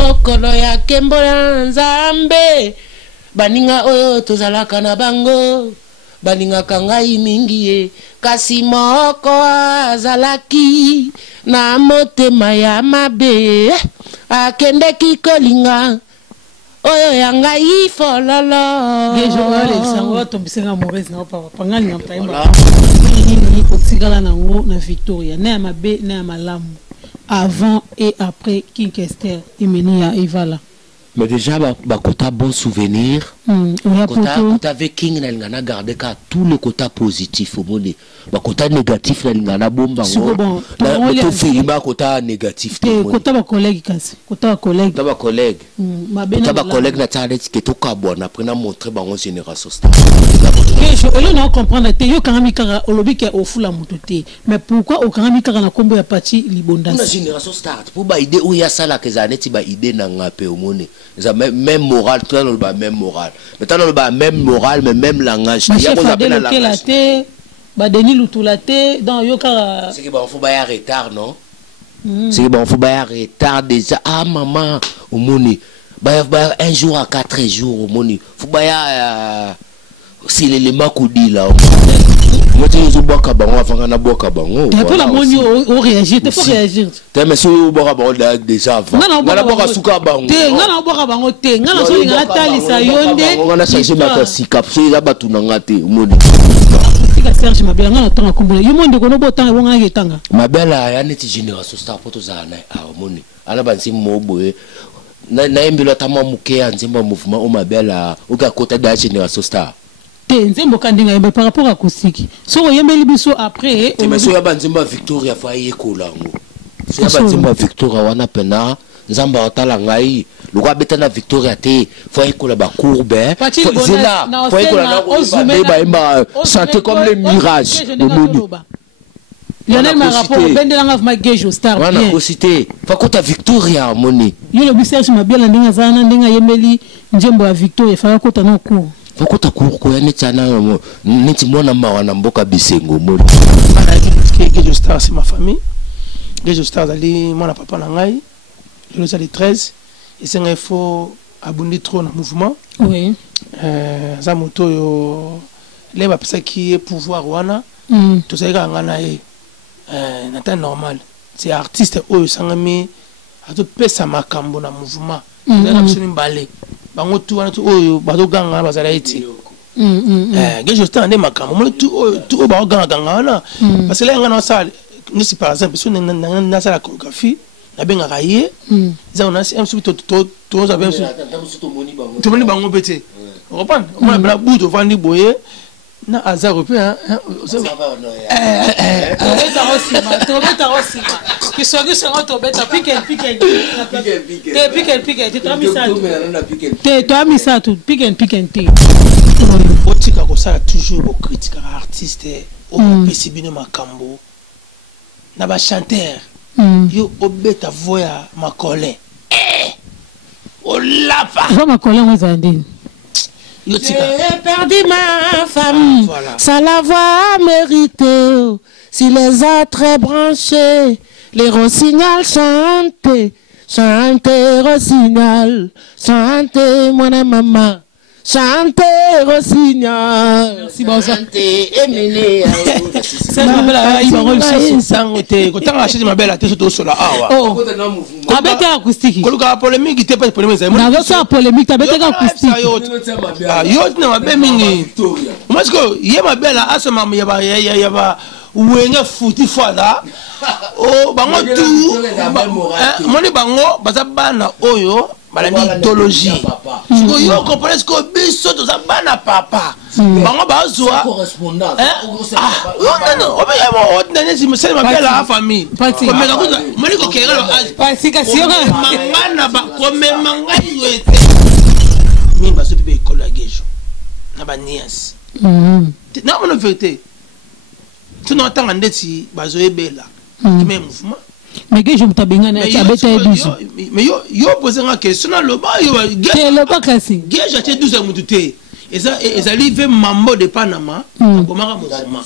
mokolo ya kembola nzambe baninga oyo tozalaka na bango balingaka ngai mingi ye kasi moko azalaki na motema ya mabe akendeki kolinga oyo ya ngai fololo dejo Alexandre tombisenga mauvaise na papa pangani na mtaimba ni otigala nango na Victoria na mabe na malamu avant et après King Esther imeni ya Ivala. Mais déjà, bakota bon souvenir. Kota avec King na lingana garder ka tous les quotas positifs au monde. Bakota négatif na lingana bomba ngo. Na to filima kota négatif to. Kota ba collègue kasi. Kota ba collègue. Kota ba collègue. Kota ba collègue na tande ki to ka bona après na montrer bango génération star. Je ne comprendre te yo kanga mikara olobi ke ofula motote. Mais pourquoi au kanga mikara na kombo ya parti libondas? Na génération star pour ba idée ou ya sala ke zaneti ba idée na ngape au monde. Même moral, tout le monde même moral. Maintenant on a même moral, mais même langage. Il y a quoi la langage. Badeni lutulate dans yoka. C'est que bon faut pas retard non. C'est que bon faut pas retard déjà. Ah maman au monde. Bah un jour à 4 jours au monde. Faut pas si l'élément koudi là. Moi je suis boka bango afanga na boka bango. Et pour la moni on réagir, tu faut réagir. Tu mais si boka bango déjà avant. Na boka suka bango. Te ngana boka bango te ngana so linga talisa yonde. Ngana changer ma sikap so ila batu na ngate moni. Tika Serge Mabela ngana tanga kombola. Yo monde kono botanga wonga yetanga. Mabela ya neti génération star poto za na moni. Ana bansi moboye. Na embelo tama muke anzimba mouvement o Mabela o ka kota da génération star. Nzembo kandinga yembe par rapport à Kosiki. So yemeli biso après. Mais so ya banzimba Victoria fa yekolango. So ya banzimba Victoria wana pena nzamba otala ngai. Luka betana Victoria te fa yekola ba courbe. Zela fa yekola na ba imba chanter comme les mirages de Moni. Lionel ma rapport bendela nga ma gejo star bien. Wana cité fa kota Victoria Moni. Yo le Serge Mabela ndinga zana ndinga yemeli njembo ya Victoria fa kota na cour. Fakota kuko ya netiana neti mwana mawa na mboka bisengo moni. Gejo Star c'est ma famille. Gejo Star ali mwana papa na ngai. Le jour 13 et c'est il faut abonner trop dans mouvement. Oui. Za moto yo les ba pesa qui est pouvoir wana. Tout ça ngana e nata normal. C'est artiste oyo sangami a tout pesa makambo na mouvement. Na bisoni mbale. Bango tu wana tu oyo bazoganga bazala iti gejo sta ande makamo mo tu oyo bazoganga wana parce que là ngana sala ni si par exemple so na sala chorégraphie na benga kaye za on a un subito to za bien to moni bango bete comprendre on a bla bout vandi boye na azar européen Tobeta osima qui soit sur notre beta pique toi misa tout pique te otika ko sala toujours au critique artiste au pesibino makambo na ba chanteur yo obeta voya makole o lapa makole moi zandine. J'ai perdu ma famille, ça la voix mérité. Si les autres branchés, les rossignols chantent, chantez rossignol, chantez mon maman, chantez rossignol. Merci bonsoir. Chantez Emile. C'est ma belle, il va relever sang était. Quand on a acheté ma belle, tu es sur la awa. Oh. Abete acoustique. Quand la polémique était pas polémique, ça. Na ça polémique, abete acoustique. Yo na ma belle mingi. Moi ce que yé ma belle à ce moment y a wenga futi fada. Oh bango tu. Moni bango baza bana oyo. Balandi idéologie. Parce que yo comprenez ce que biso to za bana papa. Bango bazwa correspondance. Non, on va donner si monsieur m'appelle la famille. Comme la cosa, moni ko kera pacification. Mangana ba comme mangai yo ete. Mi baso pe école à Gejo. Na ba nias. Non, on vérité. Tu n'entends ndeti bazo ebela. Même mouvement. Mais que je me tabenga na abeta e 12. Mais yo poser une question na loba yo le ba kasi. Gejo te 12 mututé. ezali ve mambo de Panama akomaka musulman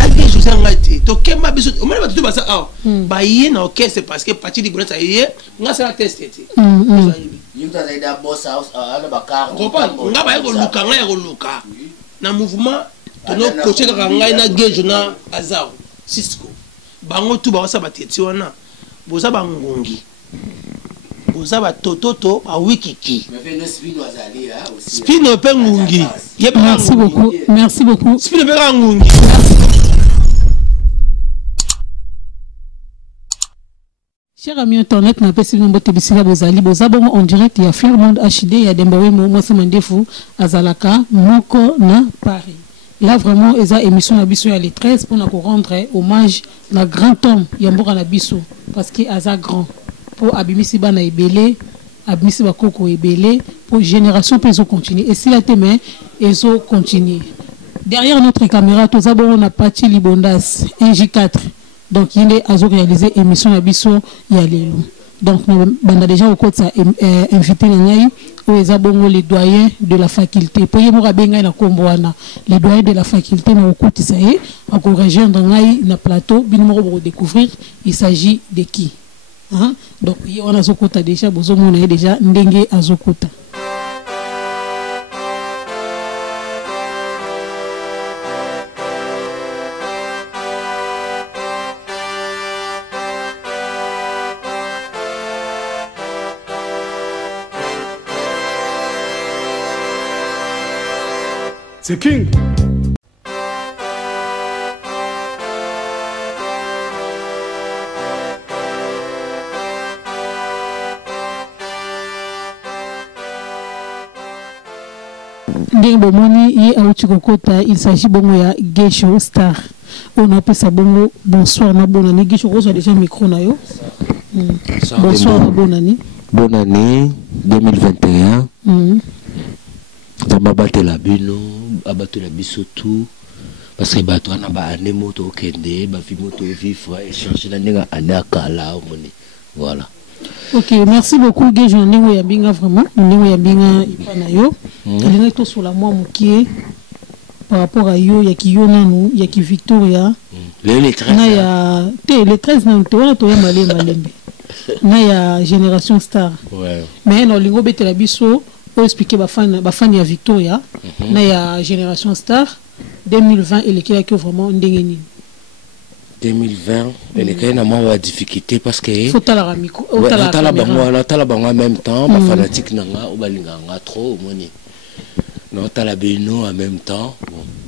ake josa ngati to kemba biso o mala batu basa ah ba yé na orchestre parce que parti libéré ça yé nga ça test été yimta zaida boss house ala bakar nga ba yako luka nga yako luka na mouvement to no coacher ka ngai na gejo na azao Cisco bango tu ba sa bateti wana boza bangongi boza ba tototo ba wikiki spino pe ngungi merci beaucoup spino pe ngungi. Cher ami internet, n'a pas si nombre de bisila bozali bozabon en direct il y a Fairmont HD il y a Dembawe mo Mandefu Azalaka Moko na Paris. Là vraiment eza émission na biso ya les 13 pour nous rendre hommage na grand homme Yamboka na biso parce que aza grand pour abimisi bana ebele abimisi bakoko ebele pour génération peut continuer et si la thème ezo continuer. Derrière notre caméra tous abon on a Pati Libondas NJ4. Donc il est à réaliser émission na biso ya lelo. Donc on a déjà au côté ça invité ngai au ezabongo les doyens de la faculté. Pour yemo rabenga na komboana les doyens de la faculté na au côté ça est à rejoindre ngai na plateau binimo pour découvrir il s'agit de qui. Hein? Donc on a zokota déjà bozo mona déjà ndenge azokota. C'est King. Il s'agit bongo ya Gesho Star. On appelle ça bongo bonsoir na bonani. Gesho Rose a déjà micro na yo. Bonsoir na bonani. Bonne année 2021. Dans batela bino, abatela biso tout parce que bato na ba ane moto kende, ba fi moto vivre échanger na ninga ane kala omoni. Voilà. OK, merci beaucoup Gesho Ndingo ya binga vraiment. Ndingo ya binga ipana yo. Elle est tout sur la moi mukie par rapport à yo ya ki yo nanu ya ki Victoria. Les 13. Na ya les 13 na to na to ya malembe. Na ya génération star. Ouais. Mais non lingo betela biso pour expliquer bafani ya Victoria na ya génération star 2020 et lequel qui vraiment ndengeni 2020 et lequel na ma difficulté parce que faut tala ramiko tala bango en même temps ba fanatique nanga o balinga nga trop moni non tala bino en même temps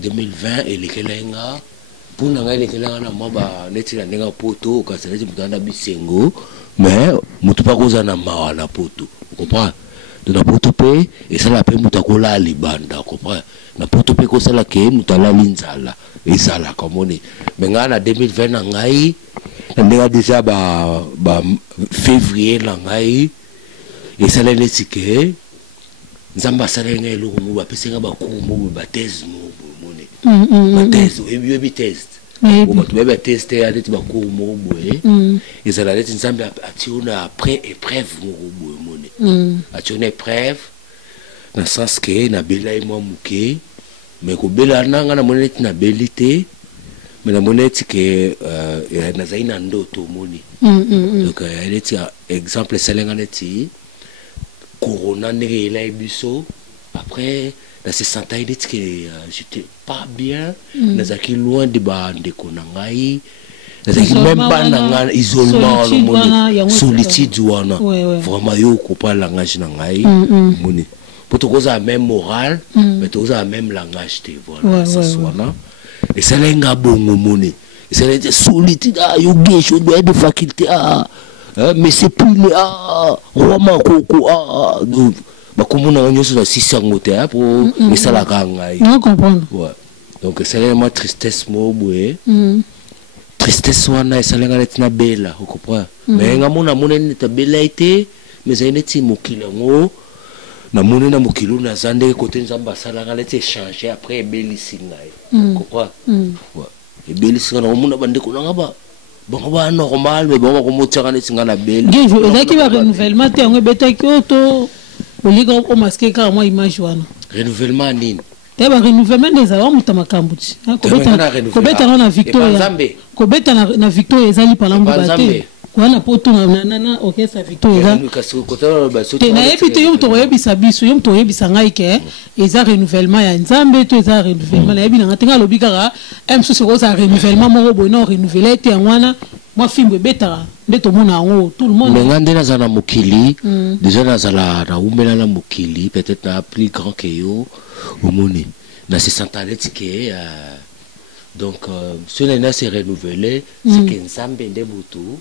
2020 et lequel nga pour nanga lequel na ma ba neti na ndenga poto ka sala ti mutanda bisengo mais mutu pa koza na mawa na poto comprends de la potope et ça la paix mutakola libanda comprends na potope ko sala ke mutala linzala et ça la comme on est mais ngana 2020 na ngai ndinga déjà ba février na ngai et ça la netike nzamba sala ngai lo mu ba pesenga ba ku mu ba thèse mu moni ba thèse et bi test ou tu bébé tester à des bakou mo boé et ça la lettre nzamba ationa après épreuve mo moni ationa épreuve na sens que na bela et moi muké mais ko bela nanga na monete na belité mais na monete que na zaina ndoto moni donc elle était exemple selenga neti corona ndenge ela biso après dans ces centaines que j'étais pas bien nazaki loin de bande konangai nazaki même pas dans isolement solitude wana vraiment yo ko pas langage nangai moni pour to cause même moral mais to cause même langage te voilà ça soit et ça lenga bongo moni et ça était solitude yo Gesho de faculté mais c'est plus roma koko bakomona nyonso na sisango te pour esala kangai on comprend ouais donc c'est vraiment tristesse mo boye tristesse wana esalenga netina bela on comprend mais ngamona mona neta bela été mais ça neti mokila ngo na mona na mokilo na zande côté nzamba salanga leti changer après belisi ngai comprend ouais et belisi na mona bande ko ngaba bon ba normal mais bon ko motira neti ngana bela Gesho et là qui va renouvellement te ngo beta ki auto au ligue au masqué car moi image wana renouvellement nini te ba renouvellement des awa mutama kambuti kobeta na Victoria kobeta na Victoria ezali palambu bate kwana poto na orchestre Victoria te na epite yo mto yebisa biso yo mto yebisa ngai ke eza renouvellement ya nzambe to eza renouvellement na yebi na ngatenga lobikara emso se koza renouvellement moko bono renouveler te ngwana moi fimbo betara ndeto mona ngo tout le monde mais ngandela za na mokili déjà na zala na umela na mokili peut-être na plus grand que yo omoni na se santaleti ke donc cela s'est renouvelé c'est que nzambe ndebutu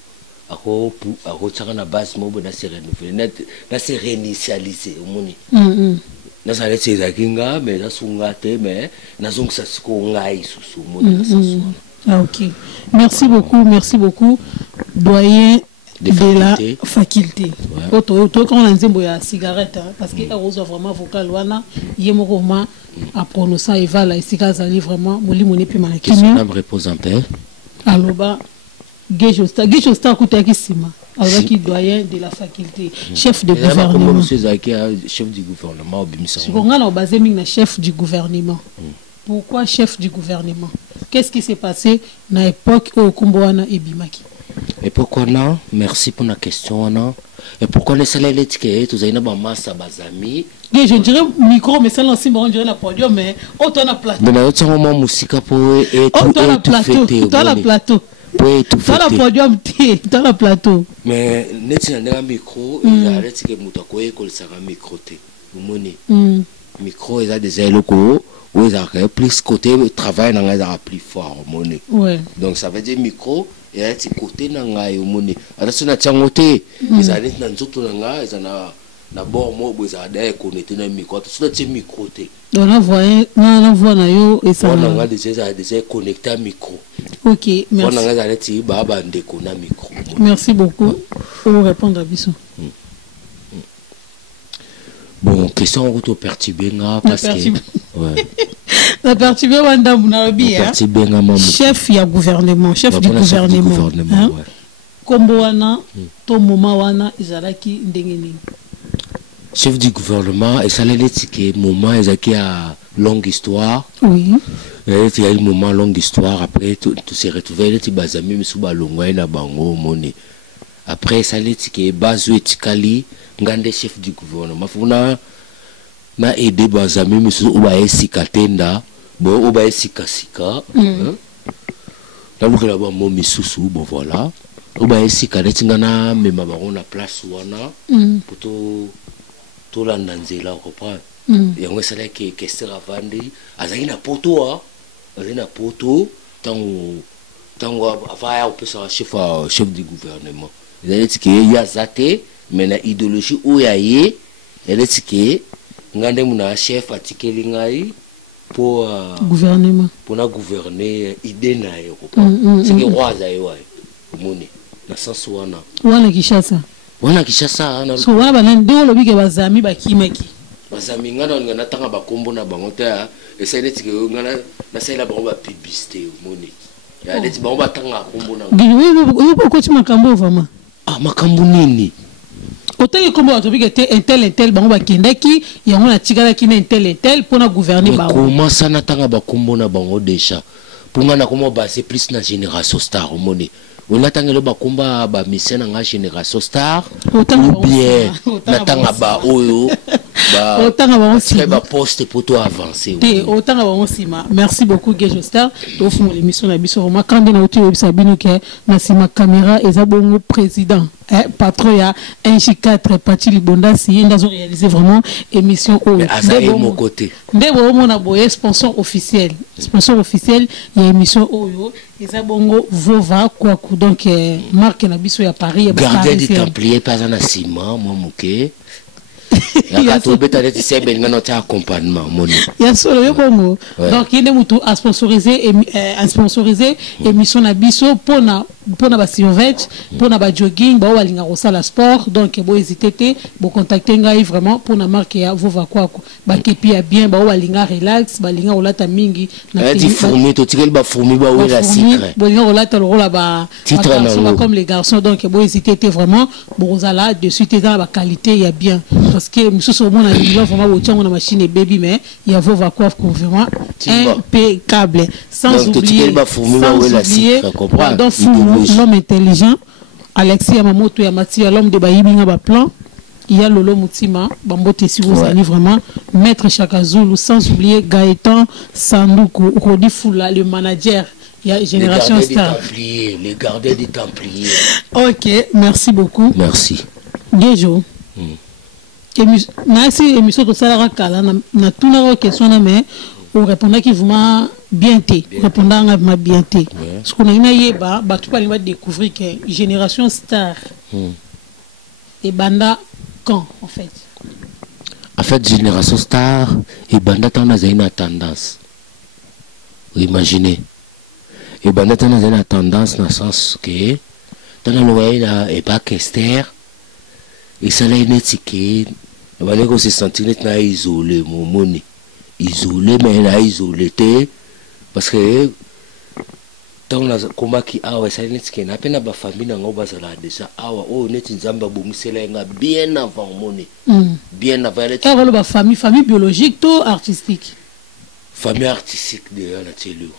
ako tsaka na base mo bona se renouvelé na se réinitialiser omoni na sa leti zakinga mais na sungate mais na zongsa siko ngai susu omoni na sasu. Ah, ok. Merci beaucoup, doyen de la faculté. Auto quand on a une cigarette, parce qu'il y a vraiment vocal, il y a vraiment à prononcer et va là, ici, vraiment, moli moni puis malaki. Qu'est-ce qu'on a repose en paix? Alors, bah, Gejosta, coûte qui sima. Alors, qui doyen de la faculté, chef de gouvernement. Chef du gouvernement, si on a basé na chef du gouvernement. Pourquoi chef du gouvernement? Qu'est-ce qui s'est passé dans l'époque où Kumboana et Bimaki? Et pourquoi non? Merci pour la question. Non? Et pourquoi les salaires étiquetés, tous les masse bazami? Je dirais micro, mais ça aussi, on dirait la podium, mais autant la plateau. Mais autant moment musique pour et tout la plateau, tout la plateau. Dans la podium, dans la plateau. Mais net na micro, il a arrêté que mutako école ça micro té. Moni. Micro il a des locaux. Oui, plus côté travail n'a plus fort monnaie. Ouais. Donc ça veut dire micro et à côté n'a monnaie. Alors si on a tchangoté, ils allaient dans tout n'a ils na bon mot ils allaient connecter dans micro. Tout ça c'est micro té. On a voyé, on voit na yo et ça. On a déjà connecté à micro. Ok, merci. On a allé tirer baba ndeko na micro. Merci beaucoup pour répondre à Bisson. Bon, question auto perturbée parce que ouais. La perturbée wanda munabi chef ya gouvernement, chef du gouvernement. Kombo wana to moma wana izalaki ndengeni. Chef du gouvernement et ça l'étiquette moment ezaki a longue histoire. Oui. Il y a un moment longue histoire après tout s'est retrouvé les bazami misuba longwa na bango moni. Après ça l'étiquette bazo etikali ngande chef du gouvernement funa na aider bazami misu uba esika tenda bo uba esika sika na lukela ba mo misusu bon voilà uba esika netingana mema ba on a place wana poto to landa nzela comprendre yango sala ke sera vandi azaki na poto tango avaya opesa chef du gouvernement il y a zate mais na idéologie oyaye eletike ngande muna chef atikeli ngai pour gouvernement pour na gouverner idée na yo ko c'est que roi za yo moni na sens wana Kishasa na so wana bana ndo lobike bazami bakimaki bazami ngana tanga bakombo na bango ta esa eletike ngana na sala bango ba publicité moni ya leti bango batanga kombo na oui pourquoi tu makambo vraiment makambo nini Autant que comment tu dis que tel bango bakendaki yango na tikala ki na tel pour na gouverner bango. Comment ça na tanga bakombo na bango déjà pour nga na comment baser plus na génération star moni. On attend le bakomba ba mission na génération star ou bien na tanga ba oyo ba autant ba aussi ba poste pour toi avancer. Autant ba aussi merci beaucoup Gejo Star to fond l'émission na biso ma quand na otu webisa bino ke na sima caméra eza bongo président patron ya NJ4 Pati Libonda si ndazo réaliser vraiment émission au mon côté. Ndebo mona boye sponsor officiel ya émission oyo eza bongo Vova quoi donc marque na biso ya Paris ya gardien du Templier pas en ciment moi moké ya to beta de sebe ngano ta accompagnement moni ya solo yo bongo donc il est mutu à sponsoriser émission na biso pona ba survêt pona ba jogging ba walinga ko sala sport donc bo hésiter te bo contacter ngai vraiment pona marque ya Vova quoi ba kepi ya bien ba walinga relax ba linga olata mingi na ti fourmi to tikeli ba fourmi ba wela secret bo linga olata le rôle ba comme les garçons donc bo hésiter te vraiment bo zala de suite dans la qualité ya bien parce que monsieur sur mon avis là vraiment au on a machine et baby mais il y a vos vacuums vraiment impeccable sans oublier donc l'homme intelligent Alexis Yamamoto et Mathia l'homme de Bayibinga ba plan il y a Lolo Moutima Bambote si vous allez vraiment maître Chakazulu sans oublier Gaëtan Sanduku Rodi Foula le manager. Il y a Génération Star. Les gardiens des Templiers. Ok, merci beaucoup. Merci. Gejo. Merci, émission de Salara Kala. Na tout la question, mais on répondait qui vraiment bien té. Répondant à bien té. Ce qu'on a eu, tu peux découvrir que Génération Star et Banda quand, en fait. En fait, Génération Star et Banda, t'en as une tendance. Imaginez. Et ben là, on a une tendance dans le sens que dans le loyer et pas Kester et ça là une étiquette. On va dire qu'on se sentit isolé, mon moni. Isolé, mais là isolé parce que dans le combat qui a ouais ça une étiquette. À peine la famille n'a pas ça là déjà. Ah ouais, oh net nzamba boumse là bien avant moni. Bien avant. Car la famille biologique tout artistique. Famille artistique de la télé.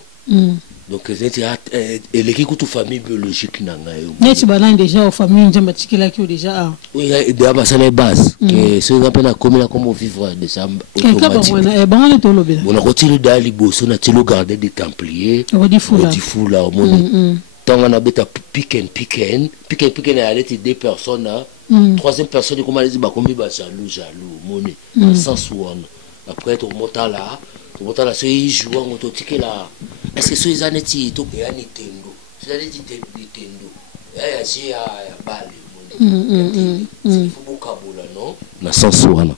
Donc elle qui toute famille biologique mais tu balances déjà aux familles njambatiki là qui déjà oui déjà ça les bases que ceux qui appellent la commune comme vivre de ça automatique on a retiré dali bosso na telo garder des templiers Rodi Foula au monde tant on a bêta pick and a arrêté deux personnes troisième personne comment les ba comme ba jaloux monnaie sans soin après tu montes là c'est jouant on te là est-ce que ces années tu to ya Nintendo c'est les Nintendo ya j'ai ya balle il faut beaucoup là non na sans wana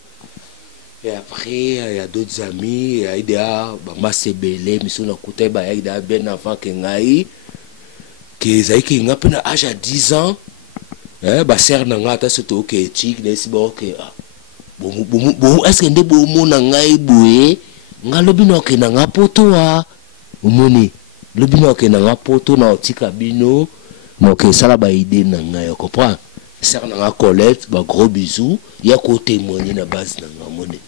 et après il y a d'autres amis il y a idea ba masebele miso na kutai ba idea ben avant que ngai que zai ki ngapi na âge à 10 ans ba ser na ngata surtout que tig ne si ba que bon est-ce que ndebo mo na ngai boye ngalobino ke na ngapoto wa umoni lobino ke na ngapoto na otika bino no ke sala ba idée na ngai comprends ser na nga Colette ba gros bisous ya ko témoigner na base na ngamone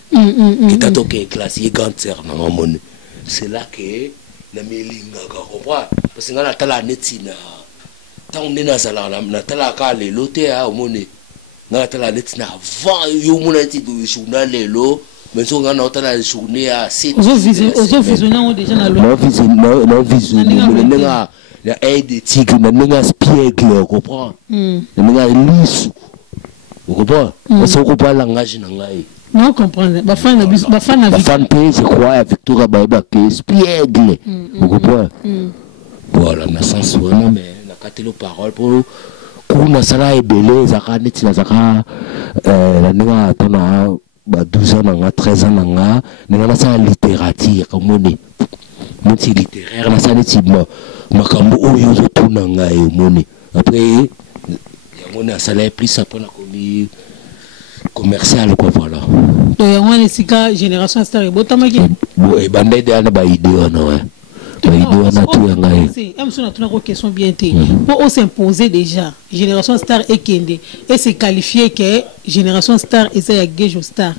que tato ke classe ye grand ser na ngamone c'est là que na melinga ka comprends parce que ngana tala netina tant nena sala na tala ka le loté a umoni ngana tala netina avant yo mona ti do journal lelo mais on a noté la journée à 7 aux visionnants déjà dans le non visionnant la aide de tigre na spiègle comprends na lisse vous comprenez on se comprend langage na ngai non comprendre ba fan je crois à Victoria Baïba que spiègle vous comprenez voilà na sens vraiment mais na katelo parole pour kuna sala ebele zaka netina zaka la nga tona 12 ans, 13 ans, on a ça littérature, comme on est. Multi littéraire, on a ça makambo oyo tout nanga et money. Après, on a ça les plus ça pour la commis commercial quoi voilà. Donc on a sika génération star et botamaki. Bon et bandé de ana ba idée on ouais. Ba idée on a tout nanga. On a une question bien té. Pour s'imposer déjà génération star et kende et se qualifier que génération star et ça ya Gejo Star.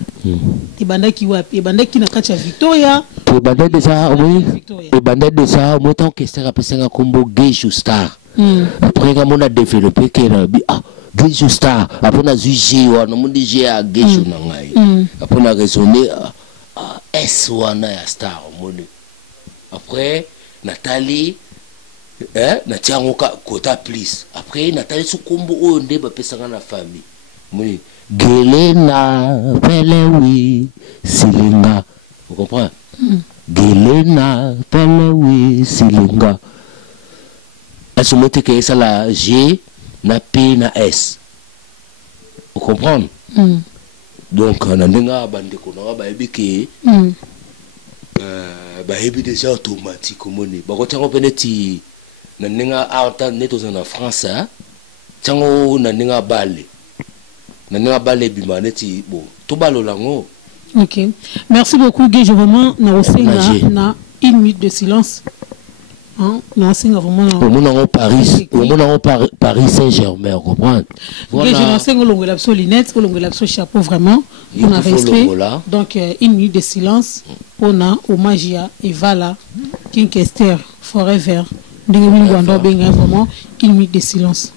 Et banda qui wapi et banda qui na kacha Victoria. Et banda déjà oui. Et banda déjà au montant que ça appelle ça combo Gejo Star. Après quand on a développé que Gejo Star après on a jugé on a mon DJ à Gejo nangai. Après on a raisonné S wana ya star monnaie. Après Nathalie natia ngoka quota plus après Nathalie sous combo o nde ba pesa na famille moni Gelena pelewi silinga vous comprenez Gelena pelewi silinga est-ce que que ça la G na P na S vous comprenez donc on a nga bande ko na ba ebiki ba hebi déjà automatique comme on est ba ko tango peneti na ninga anta neto na France tango na ninga balé bimaneti bon to balo lango. OK, merci beaucoup Gejo vraiment na aussi na 1 minute de silence Non, c'est vraiment. Au monde Paris Saint-Germain, vous comprenez? Voilà. Je n'enseigne au long de l'abso lunettes, au long de l'abso chapeau vraiment. On a respect. Donc, une minute de silence. On a hommage à Evala, King Esther, Forever. Vraiment, une minute de silence.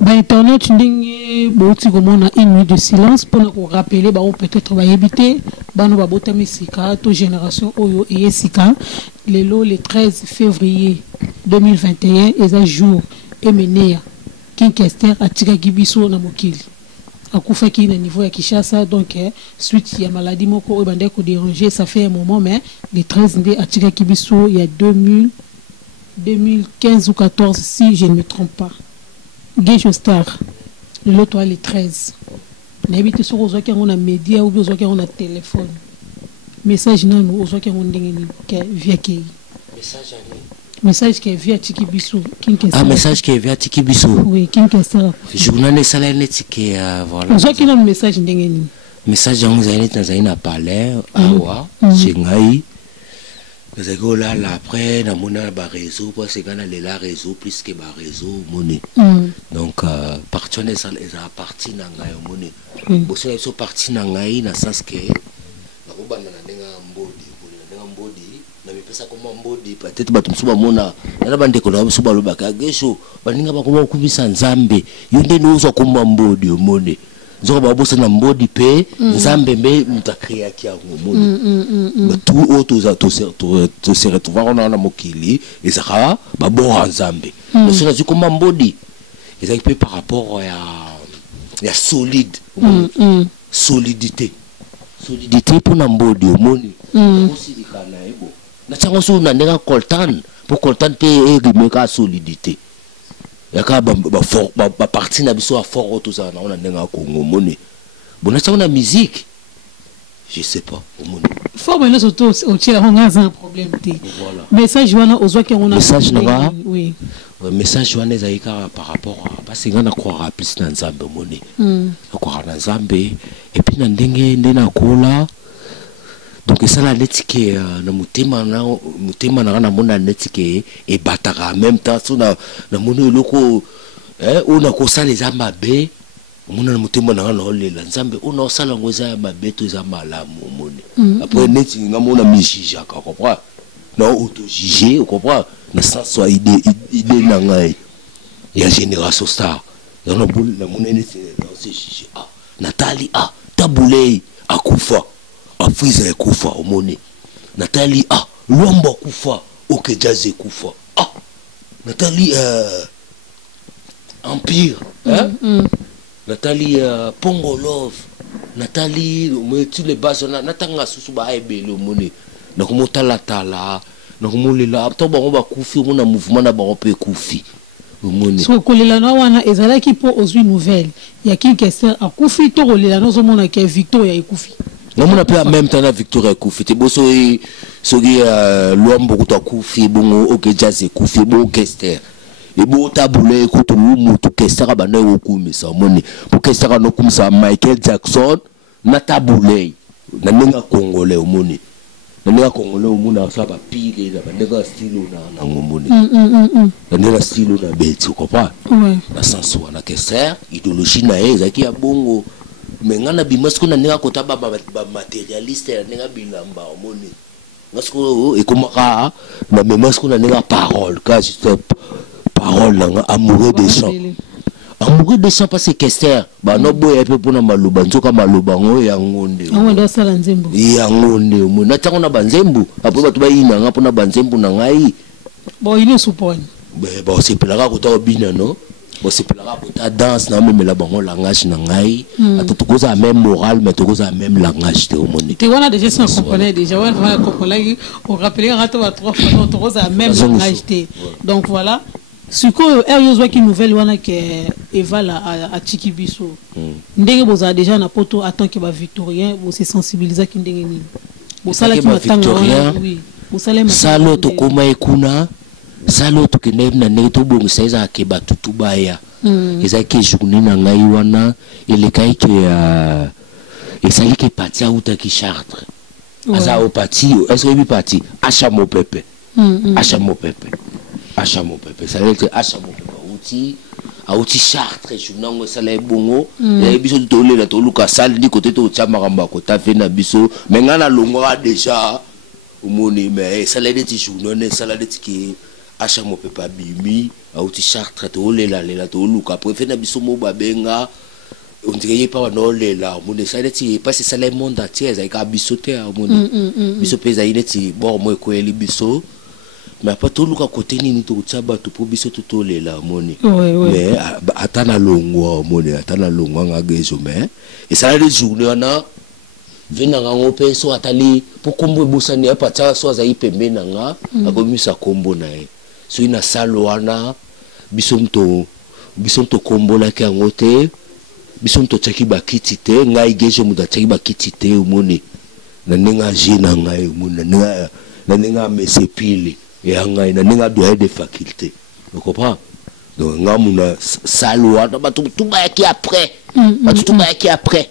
Internet, tu dis une minute de silence pour nous rappeler, peut-être va éviter, nos génération Oyo et Sika, le 13 février 2021, et un jour, Emenea, King Esther, a tiré Gibiso na Mokili. A Koufa qui est au niveau de Kishasa, donc, suite à la maladie, moko ko déranger, ça fait un moment, mais le 13 a tiré Gibiso, il y a 2015 ou 2014, si je ne me trompe pas. Gage Star, l'autre le 13. N'habite sur aux qui on a média ou aux qui on a téléphone. Message non aux qui on a via qui. Message qui est via Tikibisu. Ah, message qui est via Tikibisu. Oui, King Kester. Journal de salaire net qui voilà. Aux qui on message ndengeni. Message on zaine Tanzania parler awa chengai. Parce là après na mona ba réseau parce que na les réseau plus que ba réseau monnaie. Donc partenaire ça les a parti na ngai monnaie. Bo ça ils sont partis na ngai na sens que na ko bana na ndenga mbodi na mipesa comme mbodi peut-être bato msuba mona na bande ko na msuba lo baka gesho baninga ba ko kubisa nzambe yonde nuzo ko mbodi monnaie. Nzoko babosa na mbodi pe nzambe mbe mutakria kia ngomoni tout auto se retrouver na mokili ezaka babora nzambe parce que comme mbodi ezaki pe par rapport ya solide solidité pour na mbodi omoni aussi dikana ebo na tsango so na ndenga coltan pour coltan pe egimeka solidité yaka ba parti na biso a fort auto ça na on ndenga Congo moni bona ça on a musique je sais pas au monde fort mais surtout au tient on a un problème té message wana ozwa ki on a message na oui message wana ezayika par rapport à parce que ngana croire plus na nzambe moni croire na nzambe et puis na ndenge ndena kola donc ça la netike na mutema na mona netike et bataka en même temps so na mono loko on ko ça les amabe mona na mutema na olela nzambe on a sala ngoza mabe to za malamu moni après neti nga mona mijija ka comprend non auto juger comprend na sens soit idée na ngai ya génération star ya na boule na mona neti na se juger Nathalie tabulei akufa Afriza kufa omoni Nathalie Luamba kufa Okejaze kufa Nathalie Empire Nathalie Pongo Love Nathalie tous les bases natanga susu ba ebele omoni na komotala tala na komolela to bango ba kufi mona mouvement na bango pe kufi omoni so kolela na wana ezalaki po ozwi nouvelle ya King Esther akufi to kolela no zo mona ke Victoria ekufi. On a en même temps la Victoria Koufi. C'est beau, l'homme beaucoup de Koufi, bon, ok, jazz, Koufi, bon, Kester. Et bon, taboulé, écoute, tout Kester, abandonné au coup, mais ça, money. Pour Kester, on comme ça, Michael Jackson, na taboulé, na nenga Congolais, au money. Na nenga Congolais, au money, ça va pire, na nenga stylo, na money. Na nenga stylo, na bête, tu comprends? Ouais. Na sens, na Kester, idéologie, na zaki ya bongo. Mais ngana bimasko na nenga kota ba matérialiste na nenga bilamba omoni ngasko e komaka na memasko na nenga parole ka juste parole na amoureux des chants parce que Kester ba no boya pe pona maloba nzoka maloba ngo ya ngonde ndo sala nzembo ya ngonde omoni na tango na banzembu apo ba to ba yina nga pona banzembu na ngai bon il est soupone bon c'est pelaka kota bina no. Bon, c'est pour la danse, non, mais la bon langage nangai. Tu causes la même morale, mais tu causes la même langage. Tu vois déjà si on comprenait déjà, on comprenait, on rappelait un trois fois, tu causes la même langage. Donc voilà. Ce que Eriozo qui nouvelle wana que Eva la à Tikibiso. Ndenge boza déjà na poto attend que ba victorien, vous se sensibiliser qui ndenge ni. Bo sala ki matanga oui. Bo sala matanga. Salo to koma ekuna. Salo to kene na neto bongo saiza ke batutu baya. Eza ke journée na ngai wana ele kai ke et ça y est qui est parti à outa qui Chartres asa au parti est-ce que parti achamo pepe achamo pepe ça veut dire achamo pepe outi Chartres je n'en ça les bongo et biso tolé la toluka sal di côté to chama kamba ko ta fait na biso mais ngana longoa déjà au moni mais ça les dit journaux ça les dit qui achamo pepe bimi outi Chartres to lela to luka après fait na biso mo babenga on dirait pas non là mon ça dit parce que ça le monde entier ça a bisoté à mon biso pesa ineti bon moi ko eli biso mais pas tout le côté ni to tsaba to po biso to lela moni mais atana longo moni atana longo ngagezo mais et ça les journées na vena ngo peso atali po kombo busani apa tsa so za ipembe nanga akomisa kombo na e so ina salwana bisomto kombo la ke ngote bisomto tsaki bakiti te ngai gejo muda tsaki bakiti te umoni na ninga jina ngai umoni na ninga mesepili et ngai na ninga doit de faculté vous comprenez donc ngamuna salwana ba tout ba ki après ba tout ba ki après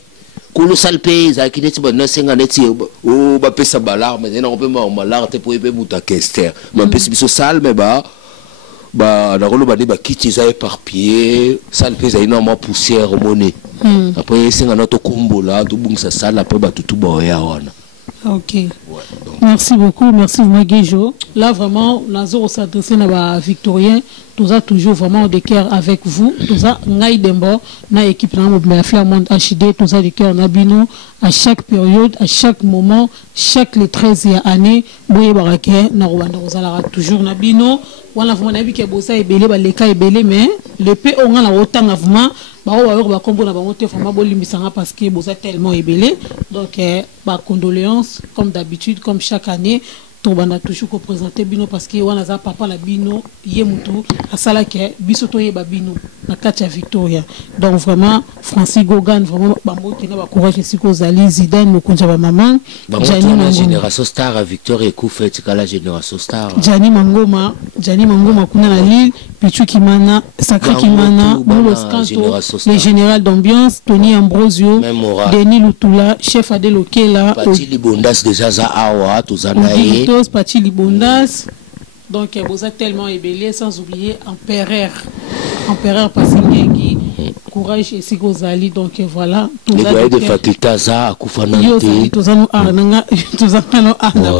kolo salpe za ki neti ba na senga neti o ba pesa balar mais na on ma balar te pour ebe buta kester mais pesa biso sal mais ba na rolo ba de ba kiti za éparpillé salpe za énormément poussière au monnaie après senga na to kombola to bungsa sal après ba tout ba ya wana. Ok. Ouais, merci beaucoup, merci Maguejo. Là vraiment, Nazoro s'adresse à Victorien. Tout ça toujours vraiment de cœur avec vous. Tout ça, Ngaï Dembo, na équipe na Flamand HD, tout ça de cœur Nabino à chaque période, à chaque moment, chaque les 13e année, Boye Barake, na Rwanda Rosalara toujours Nabino. Voilà vraiment nabi ke bosa ebele ba leka ebele mais le pe on a autant vraiment ba kombo na bango te vraiment bolimisanga parce que bosa tellement ebele donc ba condoléances comme d'habitude comme chaque année tobanda toujours ko présenter bino parce que wana za papa la bino yemutu asala ke biso to yeba bino na katia Victoria donc vraiment Francis Gogan vraiment bambo tena ba courage siko zali Zidane mokonja ba maman Jani la génération star à Victoria Koufet la génération star Jani Mangoma kuna na Lille Pichu Kimana Sacré Kimana Moulos Kanto les générales d'ambiance Tony Ambrosio Denis Lutula chef Adel Okela Pati Libondas déjà za awa tozanae Pati Libondas donc vous êtes tellement ébélé sans oublier Empereur Passingengi courage et Sigozali donc voilà les gars de faculté za akufanante tous en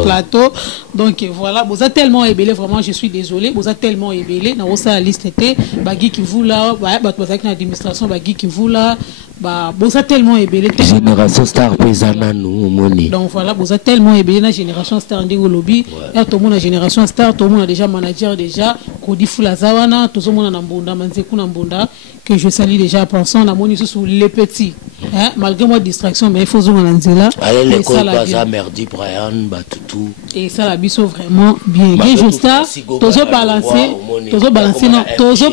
plateau donc voilà vous êtes tellement ébélé vraiment je suis désolé vous êtes tellement ébélé dans sa liste était bagi qui vous là bah l'administration bagi qui vous là bah vous êtes tellement ébélé génération star pesana nous moni donc voilà vous êtes tellement ébélé la génération star ndingo lobby et tout le monde la génération star tout le monde a déjà manager déjà Kodi Fulazawana tout le monde na mbonda manzeku na mbonda que je salue déjà pensant na moni sur les petits hein malgré moi distraction mais il faut zonger nzela allez l'école baza merdi Brian batutu et ça la biso vraiment bien et je star toujours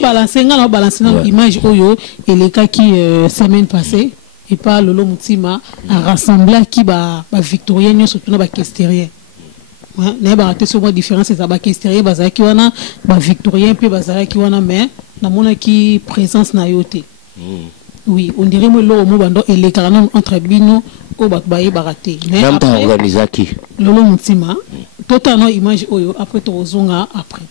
balancer ngala balancer image oyo et les cas qui semaine passée et pas Lolo Mutima a rassemblé qui ba victorien surtout na ba kesterien ouais na ba raté sur moi différence c'est ba kesterien bazala ki wana ba victorien pe bazala ki wana mais na mona qui présence na yote oui on dirait moi lo mo bando et les carans entre bino o ba ba raté mais après organiser qui Lolo Mutima totalement image oyo après to zonga après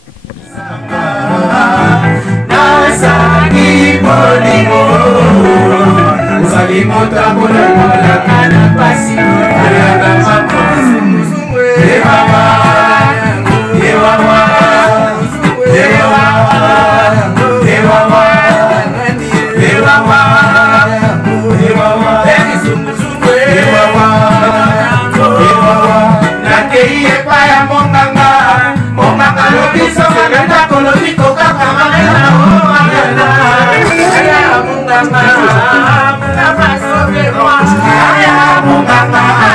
Salimota bola bola kana pasi ala makosu ewawa ewawa ewawa ewawa ewawa ewawa ezumuzumwe ewawa ewawa nakeiye paya monganga lobiso maganda kolobiko kaka magana o magana aya munganga Munganga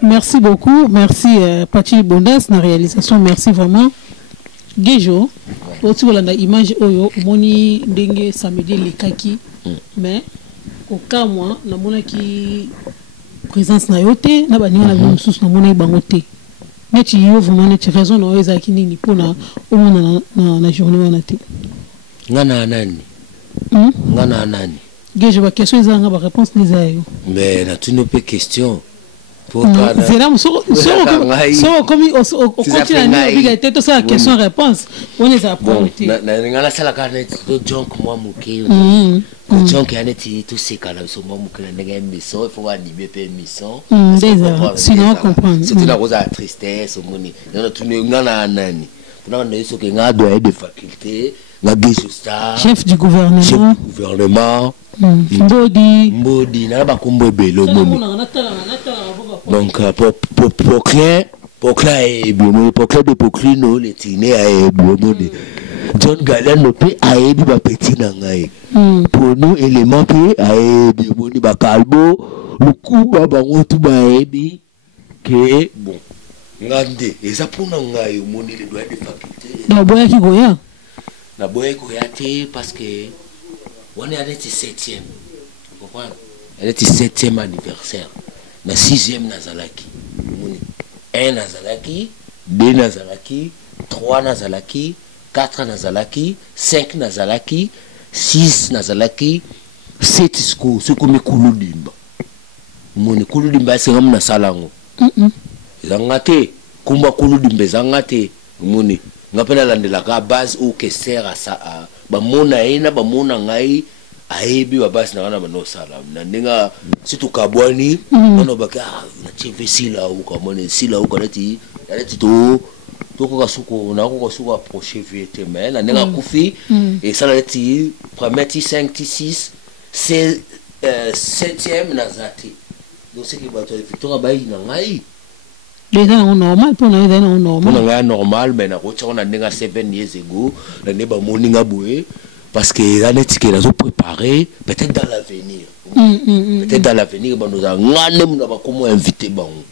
Merci beaucoup, merci Pachi Bondas na réalisation, merci vraiment. Gejo, aussi voilà na image oyo moni ndenge samedi les kaki, mais au cas moi na mona ki présence na yote na bani na biso sous na mona bangote. Mais tu yo vraiment tu raison na eza ki nini pona au mona na journée wana te. Ngana nani? Ngana nani? Gejo ba question eza nga ba réponse les ayo. Mais na tu ne peux question. C'est là, comme au continue, tout ça, question-réponse. On les apprend. La salle à donc moi, mouké. Donc, il y a tout ces cas-là, ils sont mouké, il faut animer une mission. Sinon, on comprend. C'est une rose à tristesse, au moni. Il y a tout le monde à Nani. On a eu ce qu'il a de faculté, la chef du gouvernement. Mbodi, n'a pas combo bello. Donc, pour clair et bien, pour clair de Poclino, les tinés à bien, John Gallen ne peut aider ma petite nangaï. Pour nous, éléments peut aider bien, calbo, le coup, babango, tout baébi, que bon, ngande, et ça pour nangaï, mon il doit être faculté. Non, boya qui goya. Na boya goyate parce que on est à notre 7e. Vous comprenez? À notre 7e anniversaire. Na 6e Nazalaki. 1 Nazalaki, 2 Nazalaki, 3 Nazalaki, 4 Nazalaki, 5 Nazalaki, 6 Nazalaki, 7 Sko, c'est comme Kuludimba. Mon Kuludimba, c'est comme Nasalango. Zangate, Kumba Kuludimba, Zangate, Moni. Ngapela landelaka base ou kesser à ça. Ba mona ena, ba mona ngai. Aebi wa basi na wana mano sala na ndinga situ kabwani nono baka na cheve sila uka mone sila uka leti to ko kasuko na ko kasuko approcher viete mais na ndinga kufi et ça leti premier 5 6 c'est 7e na zati donc c'est qui bato victoire ba ina ngai déjà on normal pour na eza normal on nga normal mais na ko tsona ndinga 7 years ago na ne ba moninga boye. Parce que la net qui est préparé, peut-être dans l'avenir. Peut-être dans l'avenir, nous avons comment inviter Bango.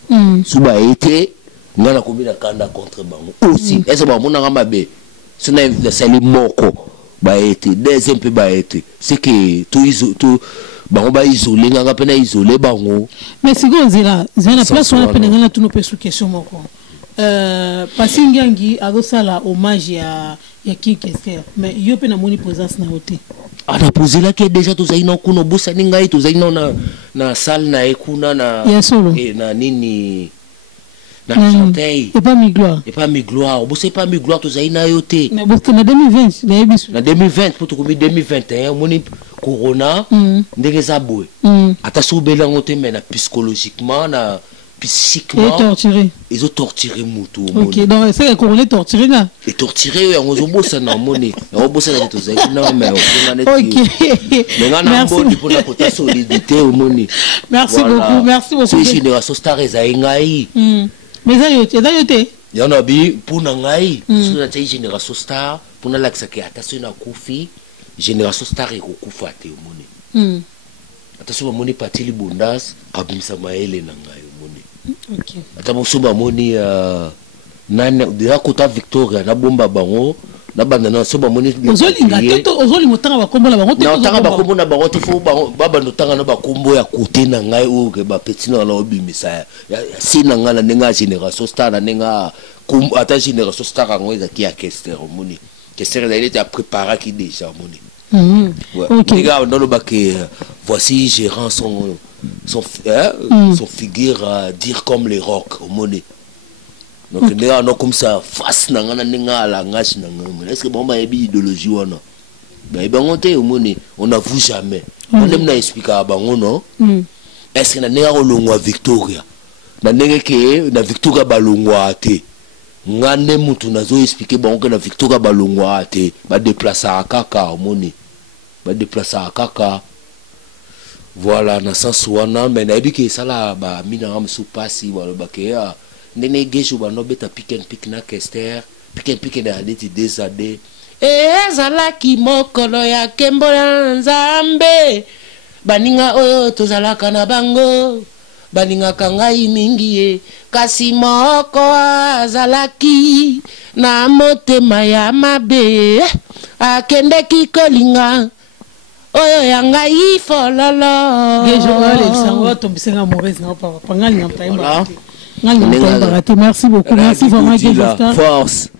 Si nous avons été, nous avons commis la candidature contre Bango. Aussi, est-ce que nous avons été si nous avons été moko, deuxième peu, c'est que tout Bango va isoler, nous avons isolé Bango. Mais si vous êtes là, vous avez la place où on a pénétré tous nos questions. Passingangi a reçu hommage à King Kester, mais il y a une présence na hote. Ah, na posé là qui déjà tous aïno kuno busa ningai tous aïno na salle na ekuna na et na nini na chanteil. Et pas mi gloire. Et pas mi gloire. Busa pas mi gloire tous aïna yote. Mais parce que na 2020, na ebisu. Na 2020 pour tout comme 2021, moni corona ndenge za boy. Ata sobela ngote mais na psychologiquement na psychiquement torturé. Ils ont torturé Moutou. Ok, donc c'est qu'on est torturé là. Et torturé, on a bossé dans monnaie. On a bossé dans tout ça. Non, mais on a ok. Mais on a un bon pour la côté solidité au monnaie. Merci beaucoup, merci beaucoup. C'est une génération star et zaïngaï. Mais ça y est, il y en a bien pour n'angaï. Sur la génération star, pour n'a l'accès à attention à Koufi, génération star et Koufate au monnaie. Attention à monnaie Patili Bondas, Abimsa Maëlle n'angaï. Ok. Atamusuba moni nana déjà kota Victoria na bomba bango na bandana soba moni ozolinga toto ozolinga tanga bakombo na bango te tanga bakombo na bango te fo baba no tanga na bakombo ya kote na ngai o ke ba petit na obimisa ya sina ngala nenga génération star na nenga kum ata génération star ngo eza ki ya Kester moni Kester il était préparé qui déjà moni. Ok. Les gars dans le bac voici gérant son son figure dire comme les rocs au monnaie. Donc on a comme ça face na ngana ninga la ngashi na ngama. Est-ce que bon ba ebi idéologie wana? Ba ebangote au monnaie, on n'avoue jamais. On aime na expliquer à bango non? Est-ce que na ninga olongwa Victoria? Na ninga ke na Victoria balongwa te. Ngane mutu nazo expliquer bango na Victoria balongwa te. Ba déplacer à kaka au monnaie. Ba déplacer à kaka. Voilà, na sens wana mais na ebi ke sala ba mina am sou passi wala ba ke nene gejo ba no beta pick na Kester pick na adeti desade ezala ki mokolo ya kembo ya Nzambe baninga oyo tozalaka na bango baninga kangai mingi ye kasi moko azalaki na motema ya mabe akendeki kolinga oyo yanga ifololo gejo wale sango tombisenga Maurice na papa pangali na mtaimba. Merci beaucoup. Merci vraiment, Gejo. Force.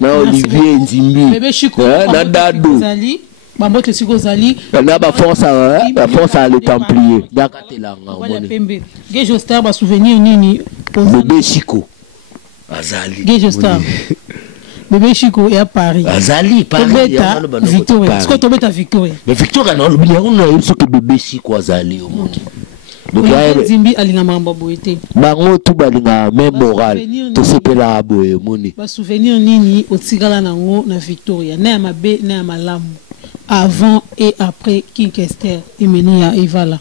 Na Olivier Nzimbi. Bébé Chico. Na Dado. Bambote Siko Zali. Na ba force à le Templier. Dakatelanga. Voilà Pembe. Gejo Star ba souvenir nini? Bébé Chico. Azali. Gejo Star. Bébé Chico est à Paris. Azali Paris. Victoria. Est-ce que tu es à Victoria? Mais Victoria non, on a eu ce que Bébé Chico Azali au monde. Donc Zimbi alinga mamba boité. Bango tout balinga même moral. To sepela aboye moni. Ba souvenir nini otigala nango na Victoria. Na mabe na malamu. Avant et après King Kester emeni ya Evala.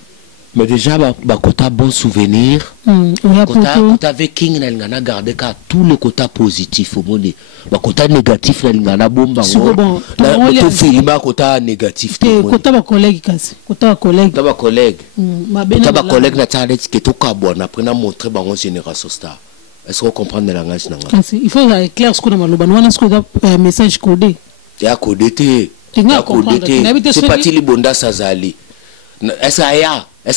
Mais déjà ba kota bon souvenir. Kota avec King na lingana garder ka tous les quotas positifs au moni. Ba kota négatif na lingana bomba ngo. Na to filma kota négatif to. Kota ba collègue kasi. Kota ba collègue. Kota ba collègue. Kota ba collègue na tande que to ka bona après na montrer bango génération star. Est-ce que vous comprenez la langage nanga? Il faut éclaircir ce qu'on a maloba. Nous on a ce qu'on a message codé. Ya codé te. C'est pas tili bonda sazali. Est-ce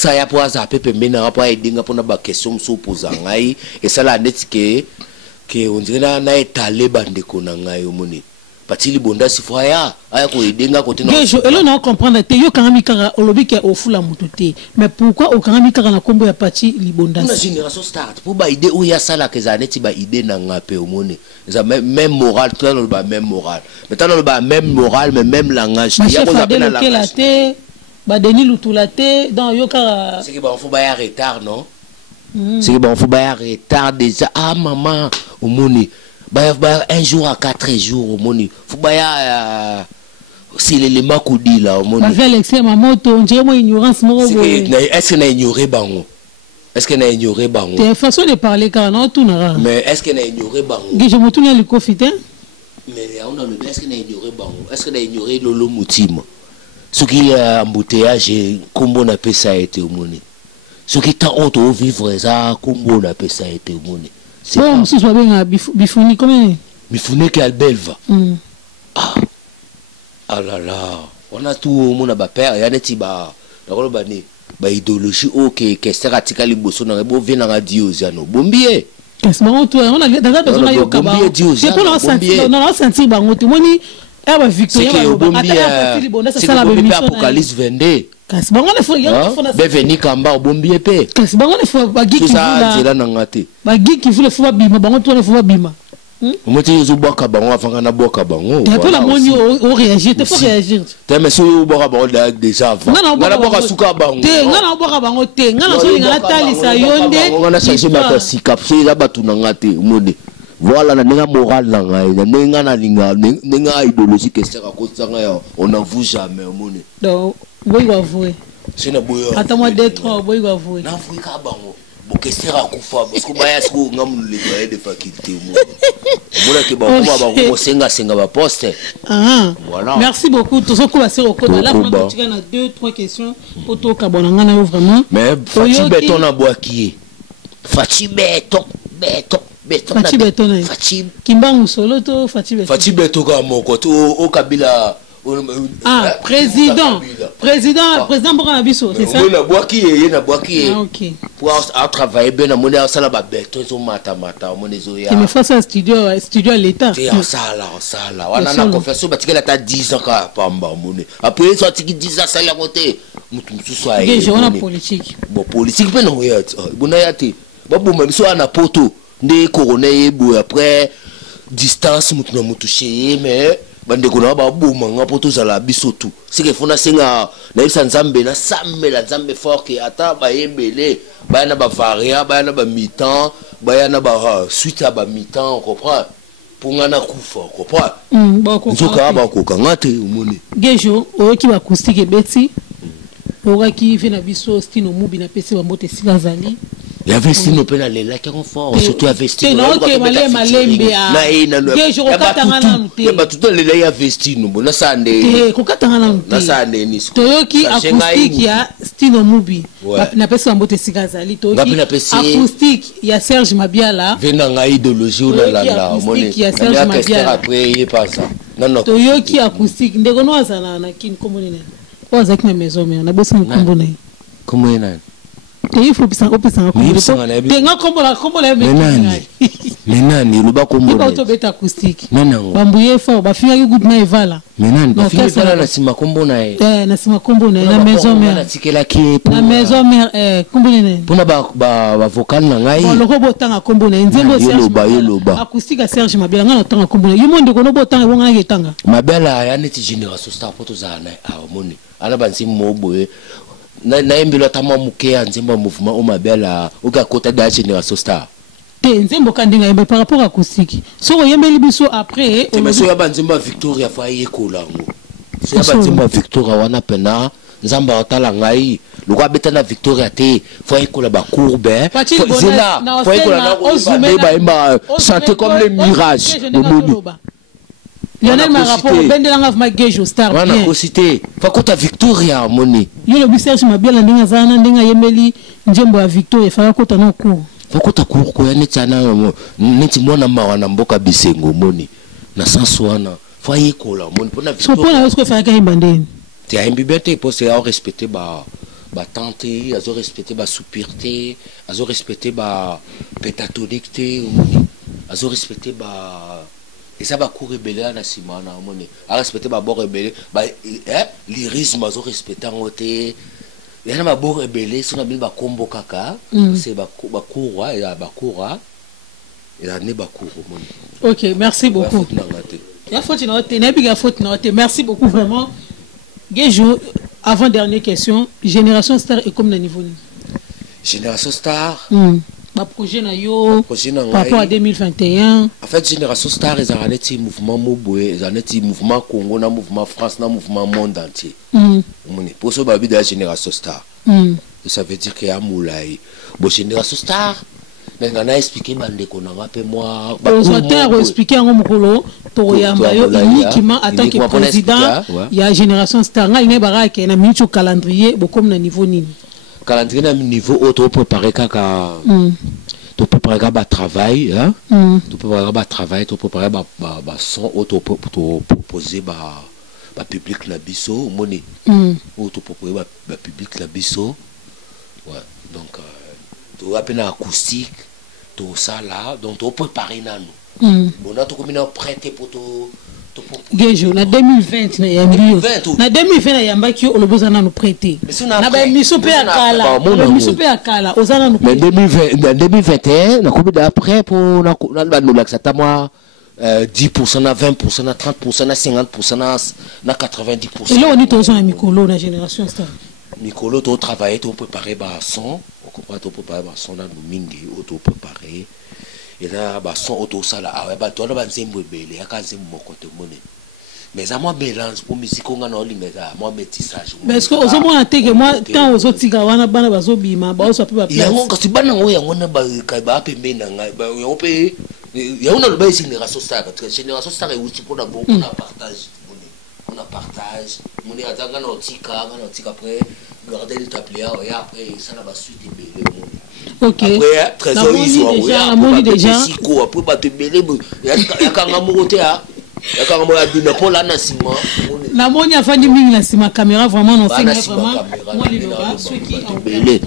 qu'il y a pour ça pepe mena pour aider pour na ba question so posa ngai et ça la net que on dirait na étalé bande ko na ngai omoni. Patili bonda si faut aya ko aider nga côté na. Je elo na comprendre te yo kangami kara olobi ke ofula mutote. Mais pourquoi o kangami kara na kombo ya pati libonda? Na génération start pour ba aider ou ya sala que za net ba aider na ngape omoni. Ça même moral tout le ba même moral. Maintenant le ba même moral mais même langage. Il y a quoi la langage. Ba Denis Lutulate dans yoka. C'est que bon faut ba retard non? C'est que bon faut ba retard déjà ah maman au moni. Ba un jour à 4 jours au moni. Faut ba si l'élément koudi là au moni. Ba Alexis maman to on dirait moi ignorance mo. Est-ce que na ignoré bango? Est-ce que na ignoré bango? C'est façon de parler car non tout na. Mais est-ce que na ignoré bango? Je me tourne le confité. Mais on a le est-ce que na ignoré bango? Est-ce que na ignoré Lolo Mutima? Ce qui est embouteillage, comment on appelle ça été au monde. Ce qui est en haut vivre, ça, comment on appelle ça été au monde. C'est bon, ce soit bien Bifouni, comment? Bifouni qui a le belva. Ah là là, on a tout au monde à père, il y a des petits bas, la idéologie, ok, qu'est-ce que c'est que les bossons, on a beau venir à Dieu, Zano, bombier. Qu'est-ce que on a dans besoin de Yokaba. C'est pour l'en sentir, bangote, moi ni. C'est que au bombier, c'est que au bombier Apocalypse 22. Kasi bango ne faut venir kamba au bombier pe. Kasi bango ne faut ba giki fula. Ba giki fula faut bima bango to ne faut bima. Moi tu zo boka bango afanga na boka bango. Tu peux la moni au réagir, tu faut réagir. Tu mais so yo boka bango déjà avant. Ngana boka suka bango. Te ngana boka bango te ngana so ngana talisa yonde. Ngana changer ma sikap c'est là batu na ngate mode. Voilà la néga morale là na néga na linga néga idéologie que c'est à cause ça on n'en vous jamais au monde. Donc boy va avouer. C'est na boy. Attends-moi 2-3 boy va avouer. Na avouer ka bango. Bo que c'est à kufa parce que baya siko ngam le doyer de faculté mo. Bona ke bango ba ko senga ba poste. Voilà. Merci beaucoup. Tout ça ko va se reconnaître là on tu as 2-3 questions pour toi kabonanga na vraiment. Mais Fati Béton na boaki. Fati Béton. Fati Béton. Fati Kimbangu solo to Fati Béton. Fati Béton ka moko to o Kabila. Ah, président Bokana Biso, c'est ça? On a boaki na boaki. Ah OK. Pour travailler bien na mona sala ba béton so mata mona zo ya. Tu me fais ça studio à l'état. C'est sala. Wana na confession ba tikela ta 10 ans ka pamba mona. Après so tiki 10 ans sala côté. mutu mususu aye Gejo wana politique bon politique pe non ya bona ya te baboma biso ana poto nde corona yebo après distance mutu na mutu cheye mais bande kona baboma nga poto zala biso tu sike fona senga na isa nzambe na samela nzambe fort ke ata ba yembele ba na ba varia ba na ba mi-temps ba na ba suite à ba mi-temps on comprend pour ngana kufa comprend nzoka ba ko kangate umone Gejo oyoki ba acoustique beti oraki vena biso stino mubi na pesi ba mbote sikazali ya vestino pena lela qui confort surtout ya vestino non que malembe na ina Gejo kokatanga na nute ya batuto lela ya vestino bona sande kokatanga na nute na sande ni toyoki acoustique ya stino mubi na pesi ba mbote sikazali toyoki acoustique ya Serge Mabiala vena nga idéologie ou la acoustique ya Serge Mabiala après il passe non toyoki acoustique ndeko no azana na kin komoni na oza ki na maison mais na bosa nkombo na comment ena il faut pisa opesa nkombo tenga kombo la menani luba kombo na to beta acoustique menango bambuye fort ba finga ki good na evala menani ba finga evala na sima kombo na na sima kombo na maison mère na tikela ki na maison mère kombo na pona ba vocal na ngai loko botanga kombo na nzembo Serge acoustique ya Serge Mabiala ngana tanga kombo na yumo ndeko no botanga wonga ketanga Mabiala ya neti Génération Star poto za na amoni ana banzi moboye na embelo tama muke nzembo mouvement o Mabiala oka kota da Génération Star te nzembo kandinga yembe par rapport à acoustique so yembeli biso après mais so ya banzembo Victoria fa yekolango so ya banzembo Victoria wana pena nzamba otala ngai lokwa betana Victoria te fo yekola ba courbe zela fo yekola na ba imba chanter comme les mirages Lionel Marapo bendelanga ma Gejo Star bien wana ko cité fa kota Victoria moni yolo bi Serge Mabiala ndinga zana ndinga yemeli njembo ya Victoria fa kota na ku fa kota ku ko ya netana neti mwana mawa na mboka bisengo moni na sanso wana fa yekola moni pona Victoria so pona esko fa ka imbandeni te a imbibete po se a respecter ba tante azo respecter ba soupirté azo respecter ba pétatonique azo respecter ba et ça va courir belé na simana moni a respecter ba bo rebelle ba lyrisme azo respecter ngote yana ba bo rebelle sona bin ba kombo kaka c'est ba courwa ya ba courwa et la ne ba courwa moni. OK, merci beaucoup. Ya faute na ote na biga faute na ote merci beaucoup vraiment. Gejo, avant dernière question, Génération Star est comme le niveau ni Génération Star ba projet na yo par rapport à 2021 en fait Génération Star ils ont un petit mouvement moboé ils ont un petit mouvement Congo na mouvement France na mouvement monde entier pour ça ba bi de la Génération Star ça veut dire qu'il y a moulay bon Génération Star mais na expliquer bande ko na pe moi ba so expliquer en mokolo to yamba yo uniquement en tant que président il y a Génération Star nga ine baraka na mincho calendrier bo comme na niveau nini calendrier na niveau auto préparer kaka to préparer ba travail hein to préparer ba travail to préparer ba son auto pour proposer ba public na biso moni auto proposer ba public na biso ouais donc to apena acoustique to ça là donc to préparer nanu bon na to comme na prêter pour to Gejo na 2020 na yambio na 2020 na yambaki oloboza na nous prêter na ba miso pe akala miso pe akala ozana nous mais 2021 na combien d'après pour na nous l'axe ta moi 10% na 20% na 30% na 50% na 90%. Et là on est tous en Mikolo na Génération Star. Mikolo to travailler to préparer ba son, on comprend to préparer ba son na mingi auto préparer. Et là ba son auto sala ah ba to na ba nzembo ebele ya ka nzembo moko te mone. Mais à moi mélange pour musique on a no limeta moi métissage. Mais est-ce que aux moins te que moi tant aux autres wana bana bazobima ba so pe ba place. Yango kasi bana ngo yango na ba ka ba pe mena ngai ba yo pe ya una le ba Génération Star parce que Génération Star est aussi pour d'abord on a partage on a partage mon est atanga na otika après garder les tabliers et après ça na ba suite belé OK après trésor ils déjà moni déjà siko après ba te belé ya kanga mokote ha ya kanga mo ya bina pour la na sima na moni afandi mingi na sima caméra vraiment non c'est vraiment moi les loba ceux qui en belé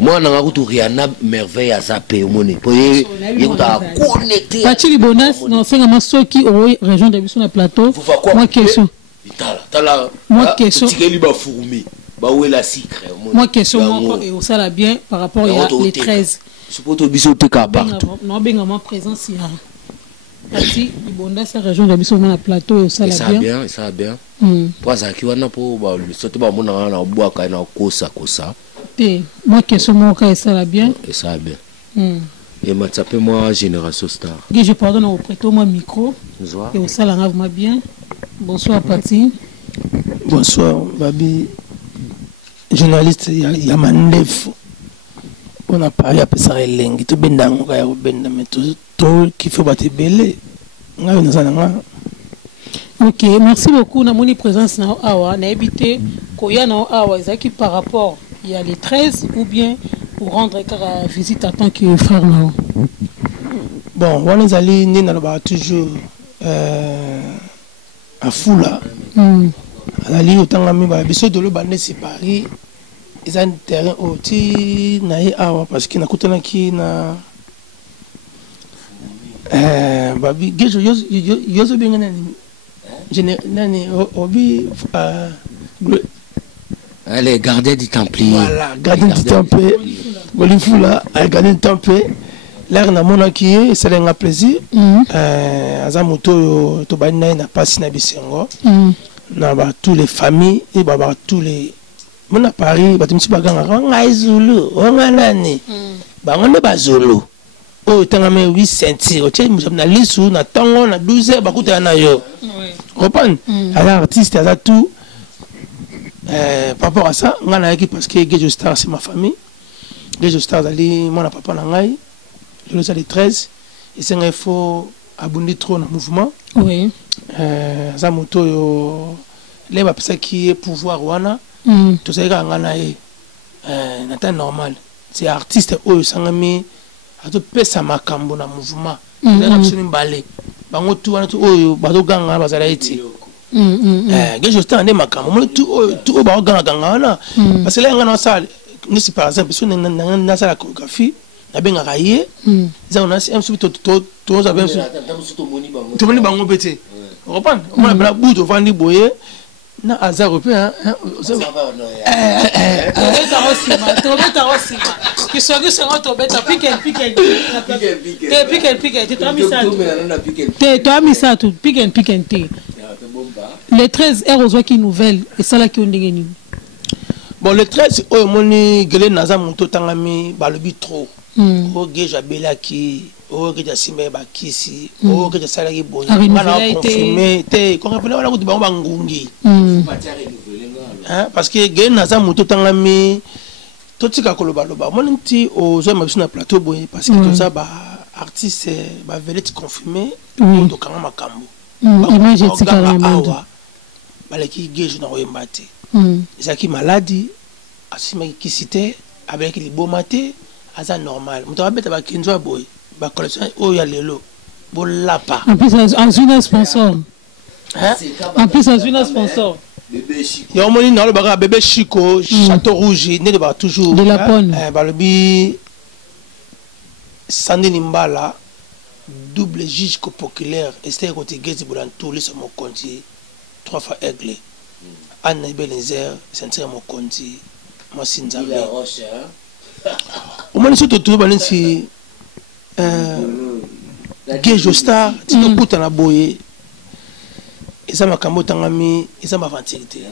moi na ngakutu Rihanna merveille à zappé moni pour yekuta connecter Pachili Bonas non c'est vraiment ceux qui au région de Biso na plateau moi question tala moi question tikeli ba fourmi Bah où est la sucre? Moi question moi et ça la bien par rapport à les 13. C'est pour te biso te capable. Non bien ma présence il y a. Ati ibonda sa région de biso na plateau et ça la bien. Ça bien. Pour ça qui wana pour ba le sote ba mona na bois ka na kosa. Moi question moi et ça la bien. Et ça bien. Et m'a tapé moi Génération Star. Je pardonne au prêter moi micro. Et au ça la va bien. Bonsoir Pati. Bonsoir Babi. Journaliste Yamandef. On a parlé à ça lengi to benda ngoka ya benda mais to qui faut battre belé. Nga na sana. OK, merci beaucoup na moni présence na awa na éviter koya na awa ezaki par rapport il y a les 13 ou bien pour rendre la visite à tant que frère là. Bon, on les allés ni na ba toujours à Fula. À la ligne autant ami ba biso de lo bande c'est Paris. Ils ont un terrain aussi naïa parce qu'il n'a coûté qui na babi gejo yo bien nani obi les gardiens du Templier. Voilà, gardien du Templier. Bolifula, gardien du Templier. L'air na mona qui c'est un plaisir. Azamoto to bana na passe na bisengo. Na ba tous les familles et ba tous les mon à Paris, bah tu me suis pas gagné. Zulu, on a nani. Bah on est pas Zulu. Oh, t'as même 8 centimes. Tu sais, nous sommes dans l'issue, na tango, na 12 heures, bah coûte un yo. Comprends? Alors artiste, à tout. Par rapport à ça, on a équipe parce que Gejo Star c'est ma famille. Gejo Star ali, mon papa nangai. Je le sais les 13. Et c'est un faut abonder trop dans le mouvement. Oui. Ça moto yo, les bah ça qui est pouvoir wana. Tout ça est normal. C'est artiste où sangami a tout pesa makambo na mouvement. Absolument balé. Bango tout wana tout oyo bato ganga bazala iti. Gejo stand makambo. Mo tout ba ganga wana. Parce que là ngana ça ni si par exemple si na ça la chorégraphie na benga rayer. Ça on a un tout ça bien tout moni bango pété. On reprend. On a bla bout de vandi boyer. Na azar européen les 13 heures qui nouvelle et ça là qui on dit bon le 13 oh moni gelé naza monto tangami balobi trop o geja belaki o geja simba bakisi o geja salaki boye mana confirmer te ko rappela wala ko di ba ngungi hein parce que gelé naza monto tangami totika koloba loba moni ti o zo ma na plateau boye parce que tout ça ba artiste ba vedette confirmer to kanga makambo image tika la awa balaki gejo na oyembate ezaki maladie asima kisite avec les beaux matés aza normal muto abeta ba kinzo boy ba collection o ya lelo bo lapa en plus en une sponsor hein en plus en une sponsor bébé Chico yo moni na lo ba bébé Chico Château Rouge ne ba toujours de la bonne ba lobi Sandini Mbala double juge populaire Esther Kotigezi Boulantou les mon conti 3 fois aigle Anna Belenzer sentir mon conti moi Sinzabe au moins surtout tout balin si Gejo Star tu te coûtes na boye et ça m'a kamotangami et ça m'a ventilité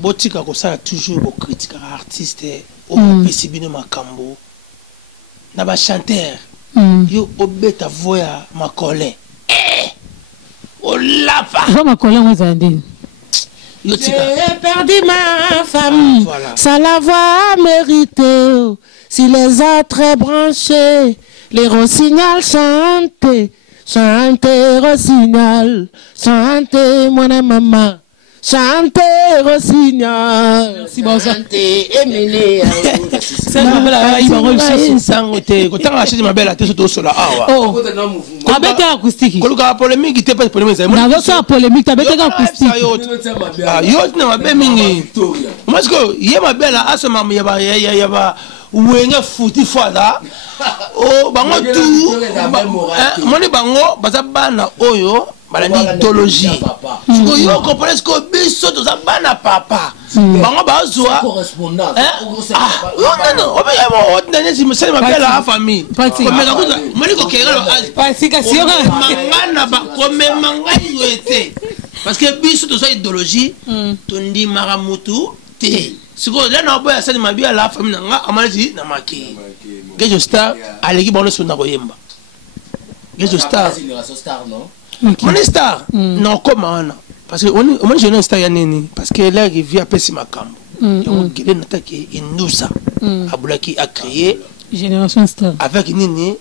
botika ko ça toujours bo critique artiste au pesibino makambo na ba chanteur yo obeta voya makolin o lapa va makolin vous avez j'ai perdu ma famille, ça la va mériter. Si les autres branchés, les rossignols chantent, chantez Rossignol, chantez mon maman, chantez Rossignol. Merci beaucoup. Chantez Émilie. C'est ma belle, il va rechercher sangote. Quand on achète ma belle, à tout sur la awa. Oh, avec acoustique. Quand on a polémique, il t'est pas polémique. Dans ça polémique, avec acoustique. Yo na ma belle mingi. Moi ce que y a ma belle à ce moment y a ba wenga futi fada. Oh bango tout. Moni bango baza bana oyo. Balani idéologie. Yo comprenez ce que biso to za bana papa. bango bazwa correspondance non si me sale m'appelle la famille mais la cosa moni ko kera pacification mangana ba comme mangai yoete parce que biso to sa idéologie to ndi maramutu te siko là na boya sale mabia la famille nga amali na maki Gejo Star aleki bono sona koyemba Gejo Star non on est star non comment parce que on est jeune star ya nini parce que là il vit à pesi makambo on gele nataki inusa abulaki a créé génération star avec nini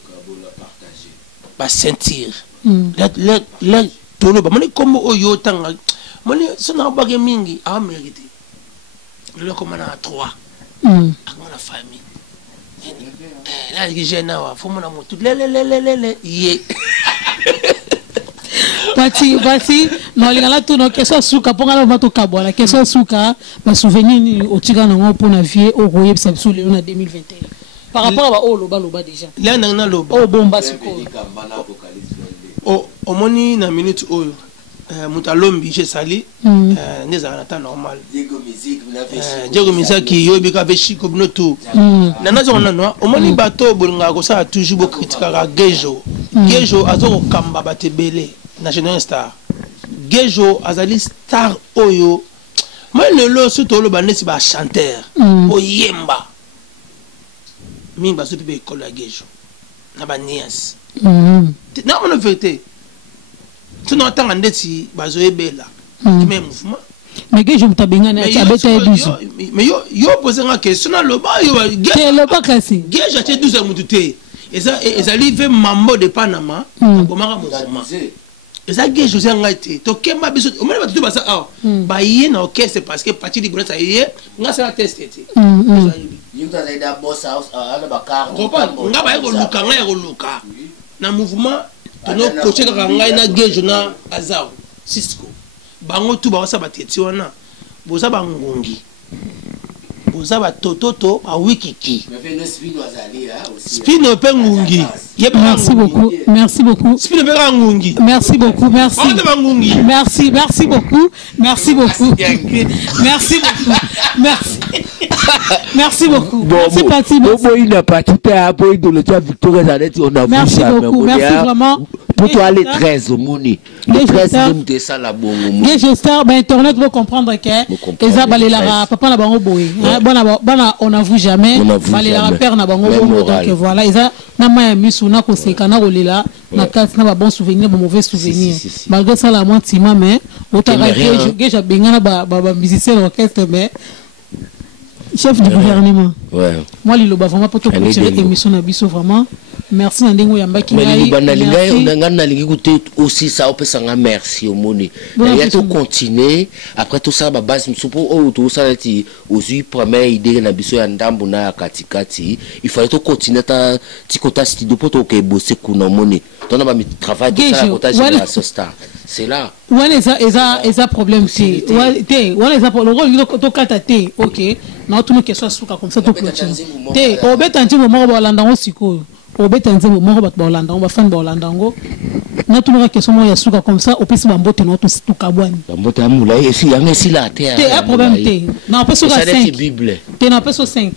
ba sentir la tolo ba moni comme oyo tanga moni sona ba ke mingi a mérité le comme na 3 avec la famille là il jeune wa faut mon amour tout le yé Pati non lingala tu no keso suka ponga la mato kabwala keso suka ba souvenir ni otika nango pona vie o royeb sabsu le na 2021 par rapport à olo baloba déjà là na loba o bomba suko o moni na minute oyo mutalombi chez sali neza na ta normal Diego Misaki yobi ka veshiko bnoto nana zo nana o moni bato bolinga ko sa toujours bo critiquer Gejo azo kamba batebele National Star Gejo azali star oyo moi lelo surtout lo banesi ba chanteur o yemba mi ba sopi be école ya Gejo na ba nias na on vérité tu n'entends ndeti bazo ebela même mouvement mais Gejo mutabenga na abeta ebiso mais yo poser une question na loba yo Gejo pas kasi Gejo a 12 ans mutute ezali ve mambo de Panama komaka mouvement eza Gejo za ngati to kemba biso o mona batu basa ah ba yé na orchestre parce que parti di bonata yé nga sa test ete yuta zaida boss house ala bakar nga ba yego luka nga yego luka na mouvement to no coacher ka ngai na Gejo na azao Cisco bango tu ba wasa bateti wana boza bangungi boza ba tototo ba wikiki spino pe ngungi merci beaucoup spino pe ngungi merci beaucoup merci beaucoup merci Pati Bobo il n'a pas tout à pour de le Victoria Zanetti on a merci beaucoup merci vraiment pour toi les 13 au moni les 13 de ça la bon Gejo Star ben internet vous comprendre que eza balela papa na bango boy bana on avoue jamais balela père na bango donc voilà eza na maya misu na ko seka na kolela na kati na ba bon souvenir ba mauvais souvenir malgré ça la montima mais otaka Gejo bengana ba musicien d'orchestre mais chef du gouvernement moi liloba vraiment pour te continuer émission na biso vraiment merci Ndengo Yambaki ngai banalinga ngana lingi kuté aussi ça opesanga merci au moni et to continuer après tout ça ba base msupo o tout ça ti aussi première idée na biso ya ndambo na katikati il fallait to continuer ta tikota studio pour to ke bosser kuna moni tona ba mi travail tout ça kota génération star c'est là ouais eza problème c'est ouais eza le rôle to kata te OK na tout que soit suka comme ça to continuer te obetanti moment ba landa osiko obeta nzembo moko bato baolanda ba fan baolanda ngo na tout le question mo ya suka comme ça opesi bambote na to tukabwani bambote amula esi yanga esi la te un problème te na opesi ka 5 bible te na opesi 5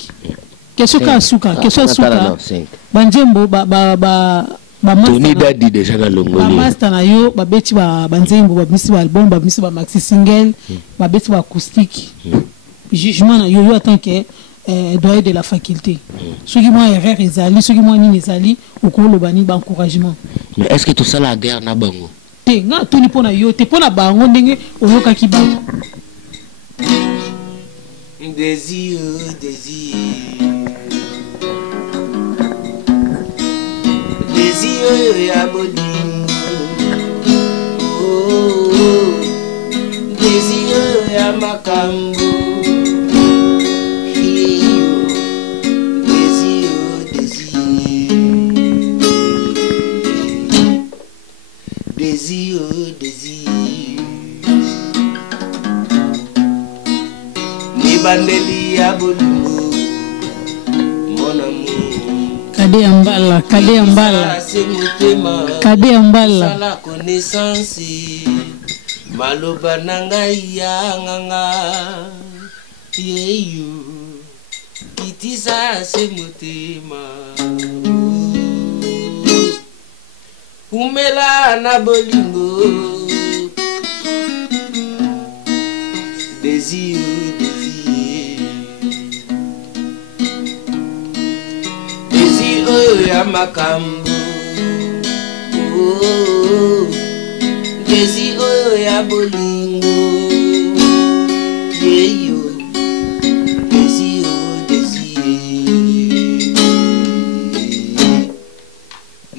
question ka suka question suka banjembo ba Tony Daddy déjà dans l'ongoli ba master na yo ba beti ba banzembo ba misi ba album ba misi ba maxi single ba beti ba acoustique jugement na yo attend que doyen de la faculté ceux qui moi erreur ezali ceux qui moi ni ezali okolo bani ba encouragement mais est-ce que tout ça la guerre na bango te nga tuni pona yo te pona bango ndenge oyoka ki ba désir ya boni désir ya makambo désir ni bandeli ya bolingo mon amour kade ambala la connaissance maloba nanga ya nganga yeyo kitisa se motema umela na bolingo désir ya makambo désir ya bolingo yeyo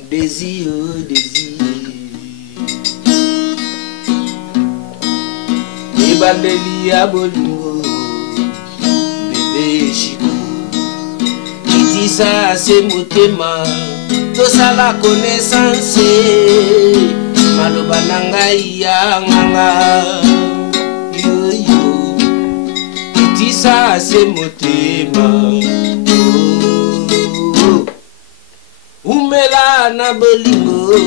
désir ebandeli ya bolingo bébé Chico kitisa se motema tosala connaissance maloba na ngai ya nganga yoyo kitisa se motema umela na bolingo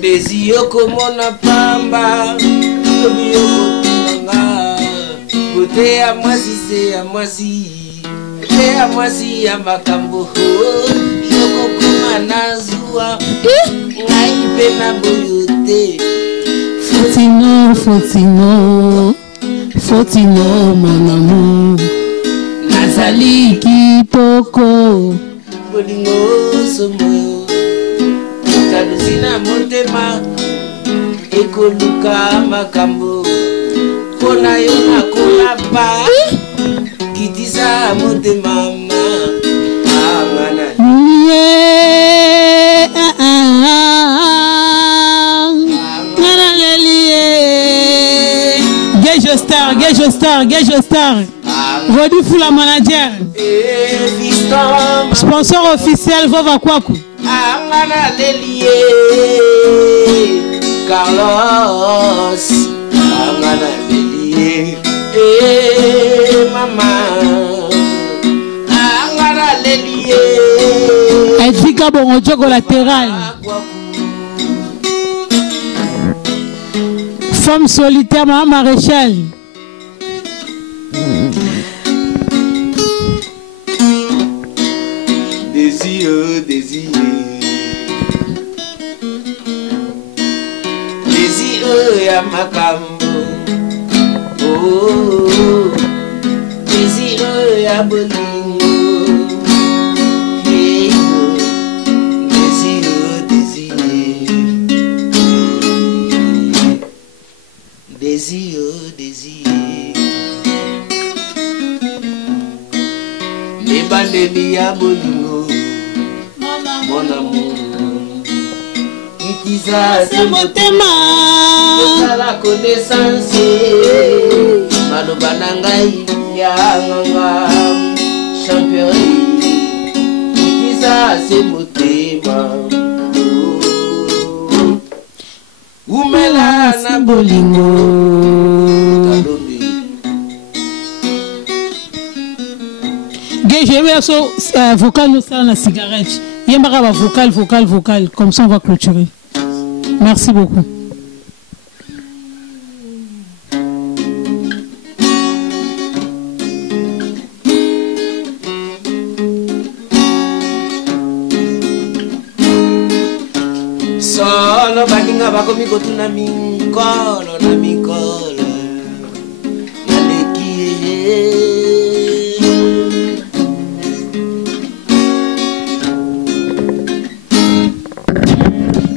desi yokomona pamba lobi yokotunanga kote ya mwasi se ya mwasi te ya mwasi ya makambo yokokoma na zuwa ngai mpe na boyo te Fotino mon amour nazali kitoko bolingo somo kalusi na motema ekoluka makambo mpona yo nakolaba kitisa motema Gage Star Rodi Fula manager sponsor officiel Vova Kwaku Angana Lelie Carlos Angana Lelie Mama Angana Lelie Edvika Bongo collatéral Femme solitaire Maman Maréchal Désir ya makambo désir ya bolingo désir lebandeli ya bolingo mon amour kitisa se motema tosala connaissance maloba na ngai ya nganga champion kitisa se motema umela na bolingo j'ai mis vocal nous ça la cigarette. Il y a un vocal comme ça on va clôturer. Merci beaucoup. Solo baninga bakomi kotuna mikolo na mikolo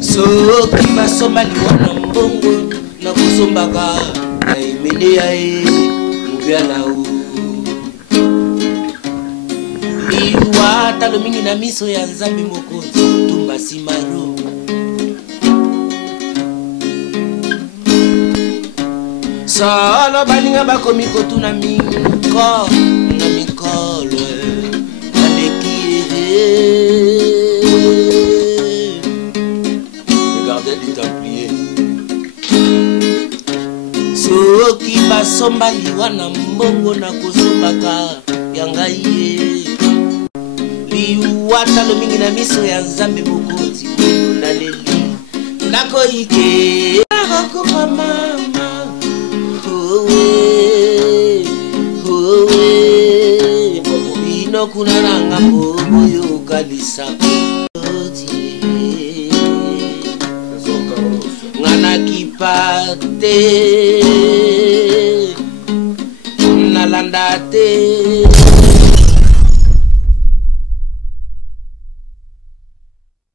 soki basomba liwana mbongo na kusombaka na emele ya ye muvya nao liwa talo mingi na miso ya nzambe mokonzi tumba simaro solo baninga bakomi kotuna mikolo na mikolo aleki soki basomba liwana mbongo na kosombaka ya ngai ye liwata lo mingi na miso ya nzambe mokonzi weno naleli nakoyike akokoma mama kuna na ngambo boyo kalisa ngana kipate nalanda te